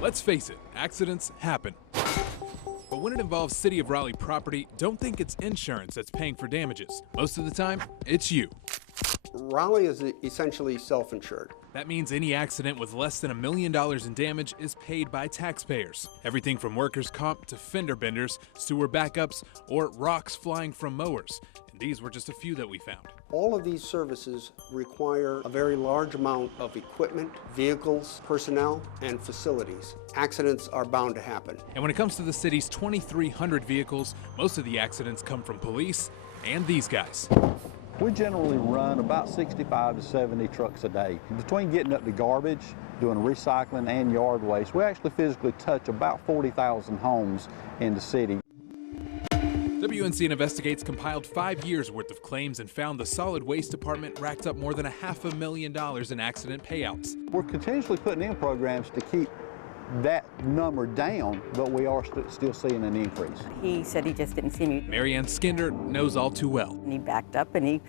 Let's face it, accidents happen. But when it involves City of Raleigh property, don't think it's insurance that's paying for damages. Most of the time, it's you. Raleigh is essentially self-insured. That means any accident with less than $1 million in damage is paid by taxpayers. Everything from workers' comp to fender benders, sewer backups, or rocks flying from mowers. And these were just a few that we found. All of these services require a very large amount of equipment, vehicles, personnel, and facilities. Accidents are bound to happen. And when it comes to the city's 2,300 vehicles, most of the accidents come from police and these guys. We generally run about 65 to 70 trucks a day. Between getting up the garbage, doing recycling and yard waste, we actually physically touch about 40,000 homes in the city. WNCN Investigates compiled 5 years worth of claims and found the solid waste department racked up more than $500,000 in accident payouts. We're continuously putting in programs to keep that number down, but we are still seeing an increase. He said he just didn't see me. Marianne Skinder knows all too well. And he backed up and he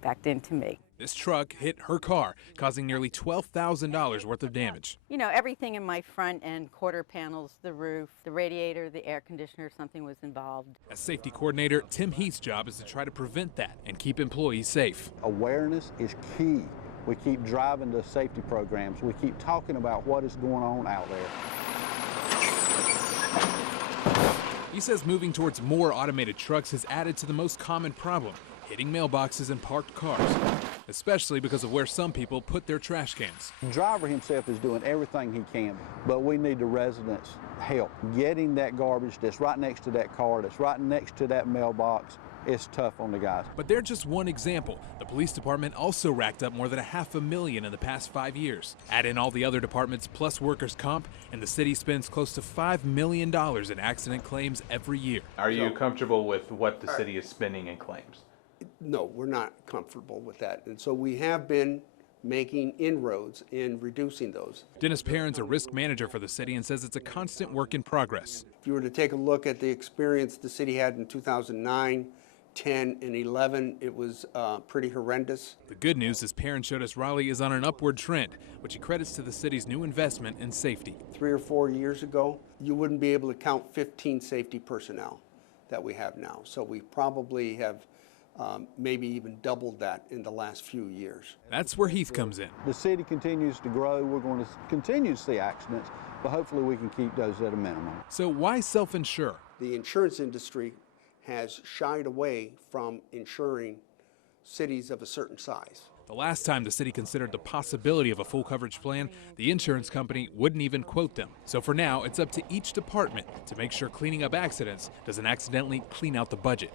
backed into me. This truck hit her car, causing nearly $12,000 worth of damage. You know, everything in my front end, quarter panels, the roof, the radiator, the air conditioner, something was involved. As safety coordinator, Tim Heath's job is to try to prevent that and keep employees safe. Awareness is key. We keep driving the safety programs. We keep talking about what is going on out there. He says moving towards more automated trucks has added to the most common problem, hitting mailboxes and parked cars, especially because of where some people put their trash cans. The driver himself is doing everything he can, but we need the residents' help. Getting that garbage that's right next to that car, that's right next to that mailbox, it's tough on the guys. But they're just one example. The police department also racked up more than $500,000 in the past 5 years. Add in all the other departments plus workers' comp, and the city spends close to $5 million in accident claims every year. Are you comfortable with what the city is spending in claims? No, we're not comfortable with that. And so we have been making inroads in reducing those. Dennis Perrin's a risk manager for the city and says it's a constant work in progress. If you were to take a look at the experience the city had in 2009, 10, and 11, it was pretty horrendous. The good news is Perrin showed us Raleigh is on an upward trend, which he credits to the city's new investment in safety. 3 or 4 years ago, you wouldn't be able to count 15 safety personnel that we have now. So we probably have maybe even doubled that in the last few years. That's where Heath comes in. The city continues to grow. We're going to continue to see accidents, but hopefully we can keep those at a minimum. So why self-insure? The insurance industry has shied away from insuring cities of a certain size. The last time the city considered the possibility of a full coverage plan, the insurance company wouldn't even quote them. So for now, it's up to each department to make sure cleaning up accidents doesn't accidentally clean out the budget.